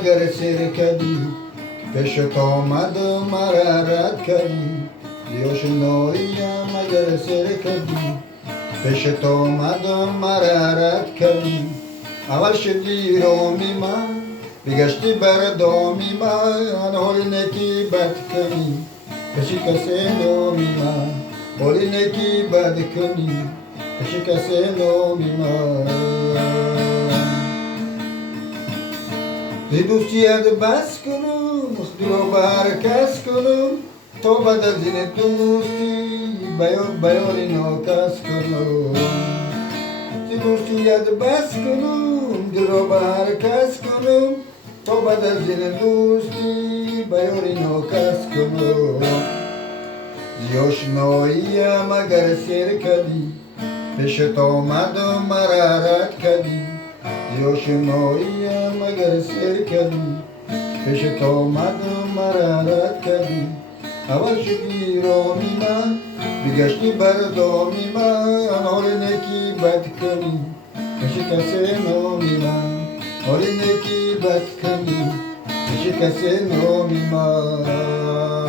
مگر سیر کردی پیشت آمد و مرا رد کردی بیاشناییم مگر سیر کردی پیشت آمد و مرا رد کردی اول شدی رامی من بگشتی بر دامی من حالی نکی بد کنی کشی کسی نامی من حالی نکی بد کنی کشی کسی نامی من دی دوستیت بس کنم دلو بر کس کنم تا بعد از این دوستی بیاری ناکس کنم دی دوستیت بس کنم دلو بر کس کنم تا بعد از این دوستی بیاری ناکس کنم زیاشناییم اگر سیر کردی پیشت آمد و مرا رد کردی زیاشناییم اگر سیر کردی پیشت آمد و مرا رد کردی اول شدی رامی من بگشتی بر دامی من حال نکی بد کنی کشی کسی نامی من حال نکی بد کنی کشی کسی نامی من